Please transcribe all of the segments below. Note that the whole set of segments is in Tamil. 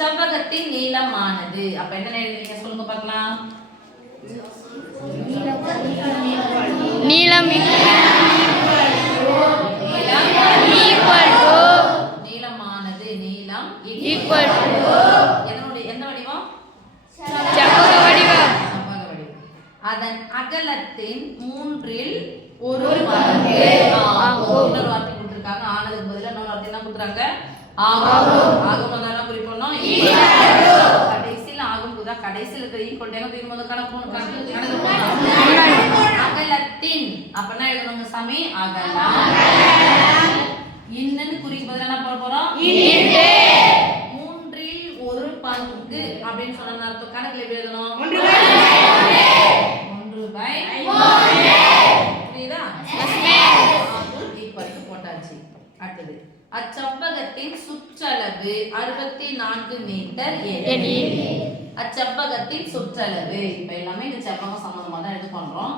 செவ்வகத்தின் நீளமானது. அப்ப என்ன எழுதுறீங்க சொல்லுங்க பார்க்கலாம். நீளம் நீளமானது. நீளம் ஈக்குவல் எந்த வடிவம்? செவ்வக வடிவம். செவ்வக வடிவம். அதன் அகலத்தின் 1/3 பங்கு ஆகும். இன்னொரு வார்த்தை கொடுத்திருக்காங்க. ஆனதுக்கு பதிலா இன்னொரு வார்த்தை என்ன கொடுத்துறாங்க? ஆகும். ஆகும் என்ன குறிப்போம்? கடைசியில் ஆகும் போதா கடைசியில் இருக்கிற ஈக்குவல் எங்க தூக்கி முதல்ல கணக்கு அகலத்தின் அப்பனா எழுதணுங்க சாமி. அகலம் இன்னன்னு குறிக்கு பதிலா என்ன போட போறோம்? 1/3 பங்கு அப்படின்னு சொன்ன அர்த்தம். கணக்குல எப்படி எழுதணும்? 1/3 புரியுதா? ஈக்குவல் போட்டாச்சு. அடுத்தது அச்செவ்வகத்தின் சுற்றளவு 64 மீட்டர் எனில் அச்செவ்வகத்தின் சுற்றளவு. இப்ப எல்லாமே இந்த செவ்வகம் சம்பந்தமா தான் இது பண்றோம்.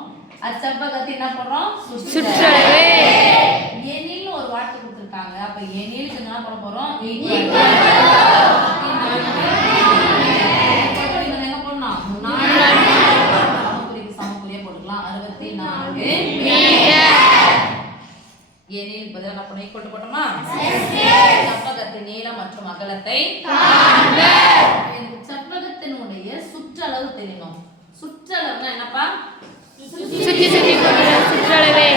அச்செவ்வகத்தின் என்ன பண்றோம்? சுற்றளவு. எனில் ஒரு வார்த்தை கொடுத்திருக்காங்க. அப்ப எனில் என்ன பண்ண போறோம்? சமக்குறியா போட்டுக்கலாம். 64 எனில் பதிலா என்ன பண்ண ஈக்குவல் போட்டோமா? செவ்வகத்தின் நீளம் மற்றும் அகலத்தை செவ்வகத்தினுடைய சுற்றளவு தெரியணும். சுற்றளவுனா என்னப்பா? சுத்தி சுத்தி சுற்றளவே.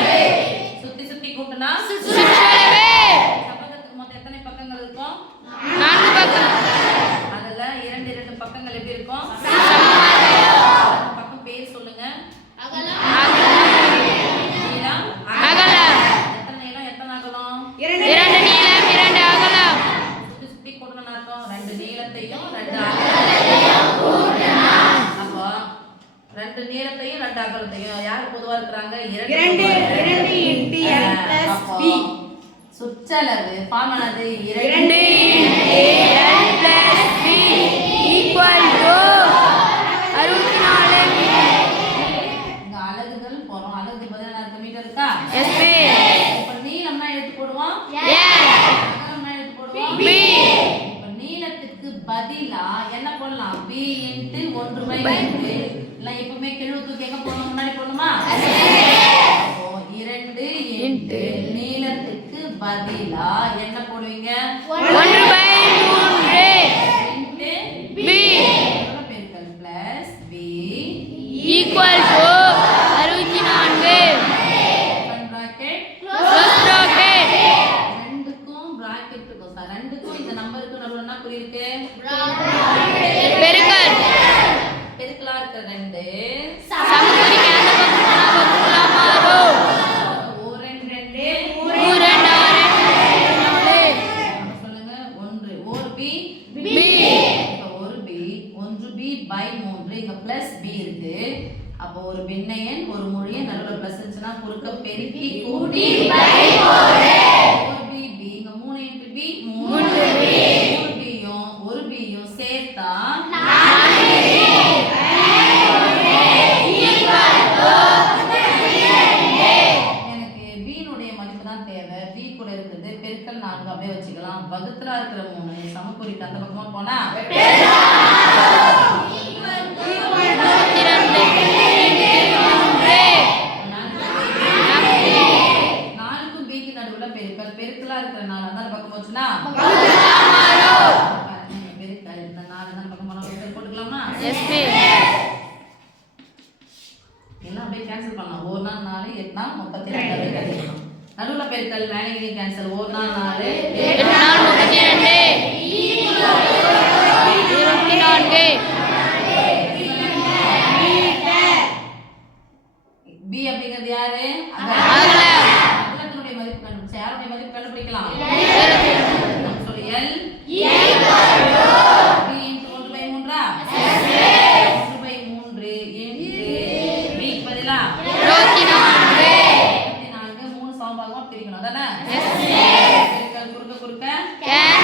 சுத்தி சுத்தி கூட்டினா சுற்றளவே. செவ்வகத்துக்கு மொத்தம் எத்தனை பக்கங்கள் இருக்கும்? 4 பக்கம். அதுல 2 பக்கங்கள் எப்படி இருக்கும்? பக்கம் பேர் சொல்லுங்க. அகலம். நீளம் அகலம். எத்தனை நீளம் எத்தனை அகலம்? 2 நீளம் 2 அகலம். சுத்தி சுத்தி கூட்டணும் அர்த்தம். 2 நீளத்தையும் 2 அகலத்தையும் கூட்டணும். அப்போ 2 நீளத்தையும் 2 அகலத்தையும் யார் பொதுவா இருக்காங்க? 2 × L + B. சுற்றளவு ஃபார்முலாது 2 × L + B = 64 இங்க அலகுகள் போறோம். அலகுக்கு பதிலா என்ன மீட்டர் இருக்கா? SP. இப்ப நீளம்னா எடுத்து போடுவோம். L. அகலம்னா எடுத்து போடுவோம். B. இப்ப நீளத்துக்கு பதிலா என்ன போடலாம்? B × 1/2 இல்ல எப்பவுமே கெழுவுக்கு எங்க போடணும்? முன்னாடி போடணுமா? அப்போ 2 × நீளத்துக்கு பதிலா என்ன போடுவீங்க? 1/3 × B பெருக்கல் பிளஸ் B = 64. Close bracket. ரெண்டுக்கும் பிராக்கெட் இருக்கும் சார். ரெண்டுக்கும் இந்த நம்பருக்கு நடுவுல என்ன குறி இருக்கு? பெருக்கல். பெருக்கலா இருக்க 2 சமக்குறிக்கு அந்த பக்கம் வகுப்புலா மாறும். 2 2 சொல்லுங்க. 1 ஒரு B B. இப்ப ஒரு B 1B/3 இங்க பிளஸ் B இருக்கு. அப்போ ஒரு பின்ன எண் ஒரு முழு எண் நடுவுல பிளஸ் இருந்துச்சுன்னா குறுக்க பெருக்கி கூட்டி 4B B இங்க 3 × B 3B 3Bயும் 1Bயும் சேர்த்தா எனக்கு B னுடைய மதிப்பு தான் தேவை. B கூட இருக்குது பெருக்கல் 4 அப்படியே வச்சுக்கலாம். வகுத்துல இருக்கிற 3 சமக்குறிக்கு அந்த பக்கமா போனா 4க்கும் B க்கு நடுவுல பெருக்கல். பெருக்கலா இருக்கிற 4 அந்த பக்கம் போச்சுன்னா பெருக்கல். இந்த 4 அந்த பக்கம் போனா பெருக்கல் போட்டுக்கலாமா? SP. எல்லாம் அப்படியே கேன்சல் பண்ணலாம். 1 4 4 8 4 32 கேன்சல் பண்ணலாம். நடுவுல பெருக்கல் மேலே கேன்சல். 1 4 4 8 4 32 24. B அப்படிங்கிறது யாரு? அகலம். அகலத்தினுடைய மதிப்பு கண்டுபிடிச்சா யாருடைய மதிப்பு கண்டுபிடிக்கலாம்? சொல்லு. L B × 1/3 1/3 × B க்கு பதிலா 24. 3 சமபாகமா பிரிக்கணும். அதானே? பெருக்கல் குறுக்க L.